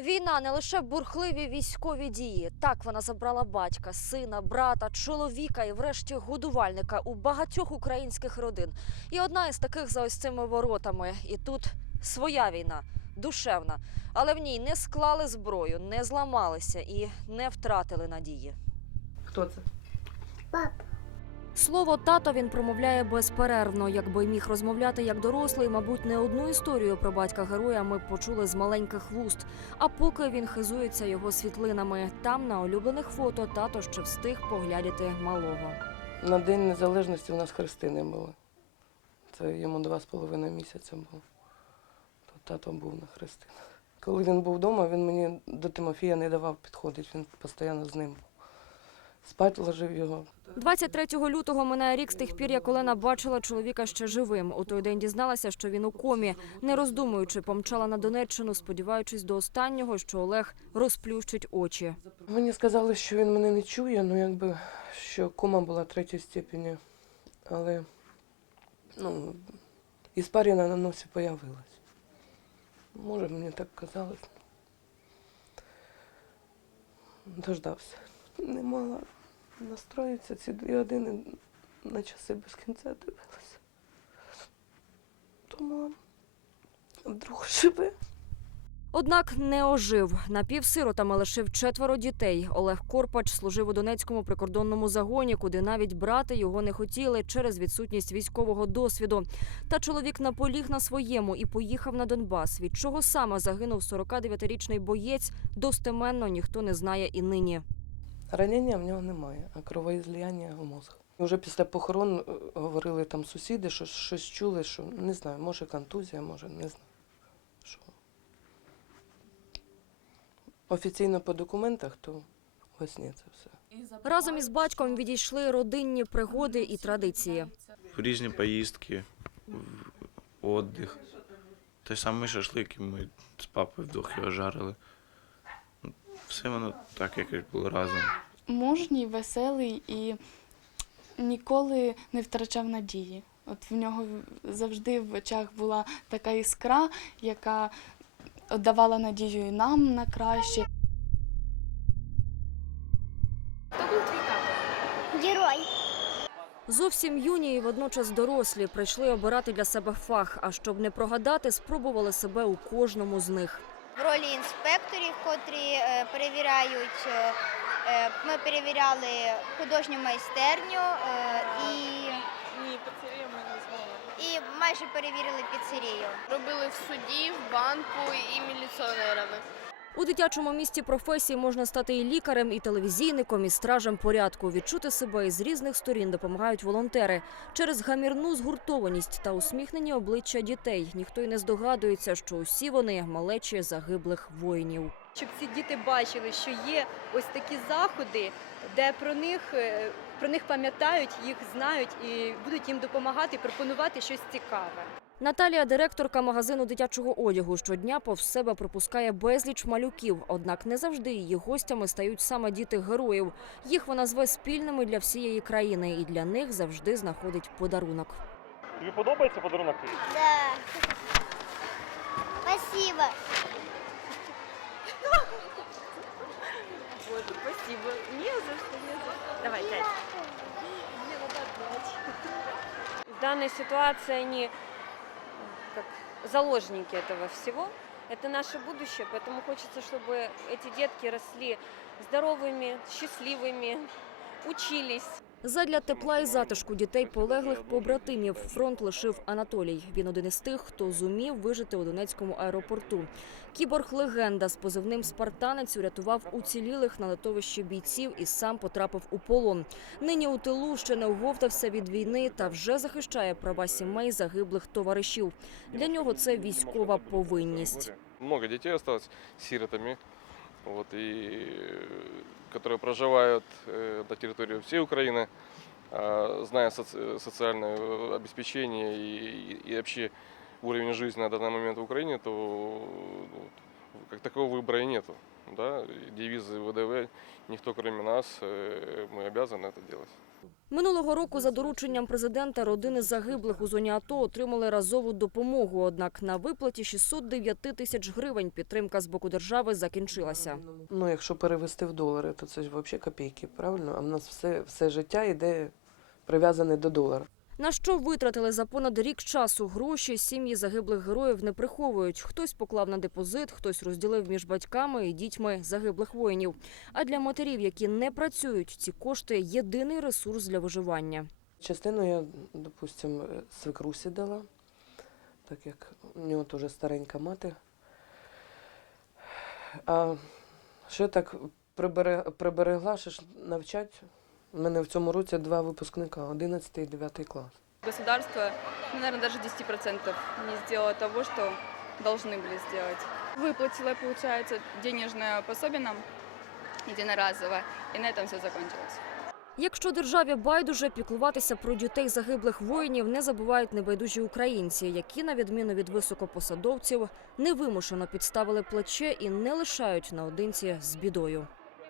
Війна не лише бурхливі військові дії. Так вона забрала батька, сина, брата, чоловіка і, врешті, годувальника у багатьох українських родин. І одна із таких за ось цими воротами. І тут своя війна, душевна. Але в ній не склали зброю, не зламалися і не втратили надії. Хто це? Слово тато він промовляє безперервно. Якби міг розмовляти як дорослий, мабуть, не одну історію про батька героя ми почули з маленьких вуст. А поки він хизується його світлинами, там на улюблених фото тато ще встиг поглядіти малого. На День Незалежності у нас хрестини були. Це йому два з половиною місяця було. То тато був на хрестинах. Коли він був вдома, він мені до Тимофія не давав підходити, він постійно з ним Спать ложив його. 23 лютого минає рік з тих пір, як Олена бачила чоловіка ще живим. У той день дізналася, що він у комі. Не роздумуючи, помчала на Донеччину, сподіваючись до останнього, що Олег розплющить очі. Мені сказали, що він мене не чує, ну якби що кома була третьої степені. Але ну, іспаріна на носі появилась. Може, мені так казалось. Дождався. Не могла настроїтися ці дві години на часи без кінця дивилася. Думала, вдруг живе. Однак не ожив. Напівсиротами лишив четверо дітей. Олег Корпач служив у Донецькому прикордонному загоні, куди навіть брати його не хотіли через відсутність військового досвіду. Та чоловік наполіг на своєму і поїхав на Донбас. Від чого саме загинув 49-річний боєць, достеменно ніхто не знає і нині. Ранення в нього немає, а кровоізлияння в мозг. Уже після похорон е, говорили там сусіди, що щось чули, що не знаю, може контузія, може, не знаю. Що. Офіційно по документах, то весні це все. Разом із батьком відійшли родинні пригоди і традиції. в різні поїздки, в отдих. Той самий шашлик, і ми з папою вдвох його жарили. Все воно так якось було разом. мужній, веселий і ніколи не втрачав надії. От в нього завжди в очах була така іскра, яка давала надію і нам на краще. Герой. Зовсім юні і водночас дорослі прийшли обирати для себе фах. А щоб не прогадати, спробували себе у кожному з них. В ролі інспекторів, котрі е, перевіряють. е, е, Ми перевіряли художню майстерню і, Ні, піцерію ми не змогли. і майже перевірили піцерію. Робили в суді, в банку і міліціонерами. У дитячому місті професії можна стати і лікарем, і телевізійником, і стражем порядку. Відчути себе із різних сторін допомагають волонтери. Через гамірну згуртованість та усміхнені обличчя дітей ніхто й не здогадується, що усі вони малечі загиблих воїнів. щоб ці діти бачили, що є ось такі заходи, де про них е, про них пам'ятають, їх знають і будуть їм допомагати, пропонувати щось цікаве. Наталія, директорка магазину дитячого одягу, щодня повз себе пропускає безліч малюків. Однак не завжди її гостями стають саме діти героїв. Їх вона зве спільними для всієї країни, і для них завжди знаходить подарунок. Тобі подобається подарунок? твій? Да. Спасибо. Боже, спасибо. Не за що, не за що. Давай, дядь. В данной ситуации они как заложники этого всего. Это наше будущее, поэтому хочется, чтобы эти детки росли здоровыми, счастливыми, учились. Задля тепла і затишку дітей полеглих побратимів фронт лишив Анатолій. Він один із тих, хто зумів вижити у Донецькому аеропорту. Кіборг-легенда з позивним «Спартанець» урятував уцілілих на литовищі бійців і сам потрапив у полон. Нині у тилу ще не оговтався від війни та вже захищає права сімей загиблих товаришів. Для нього це військова повинність. Много детей осталось сиротами, вот, и, э, которые проживают э, на территории всей Украины, а, зная соци- социальное э, обеспечение и, и вообще уровень жизни на данный момент в Украине, то ну, как такого выбора и нету. Да? И Девизы ВДВ, никто кроме нас, э, мы обязаны это делать. Минулого року за дорученням президента родини загиблих у зоні АТО отримали разову допомогу. Однак на виплаті 609 тисяч гривень підтримка з боку держави закінчилася. Ну, якщо перевести в долари, то це ж взагалі копійки, правильно? А в нас все, все життя йде прив'язане до долара. На що витратили за понад рік часу гроші, сім'ї загиблих героїв не приховують. Хтось поклав на депозит, хтось розділив між батьками і дітьми загиблих воїнів. А для матерів, які не працюють, ці кошти єдиний ресурс для виживання. Частину я, допустим, свекрусі дала, так як у нього теж старенька мати. А ще так прибере- приберегла, що ж навчать. У мене в цьому році два випускника 11 і 9 клас. Государство, ну, наверное, даже 10% не сделало того, что должны были сделать. Выплатила, получается, денежное пособие нам единоразово, и на этом все закончилось. Якщо державі байдуже піклуватися про дітей загиблих воїнів, не забувають небайдужі українці, які, на відміну від високопосадовців, невимушено підставили плече і не лишають наодинці з бідою.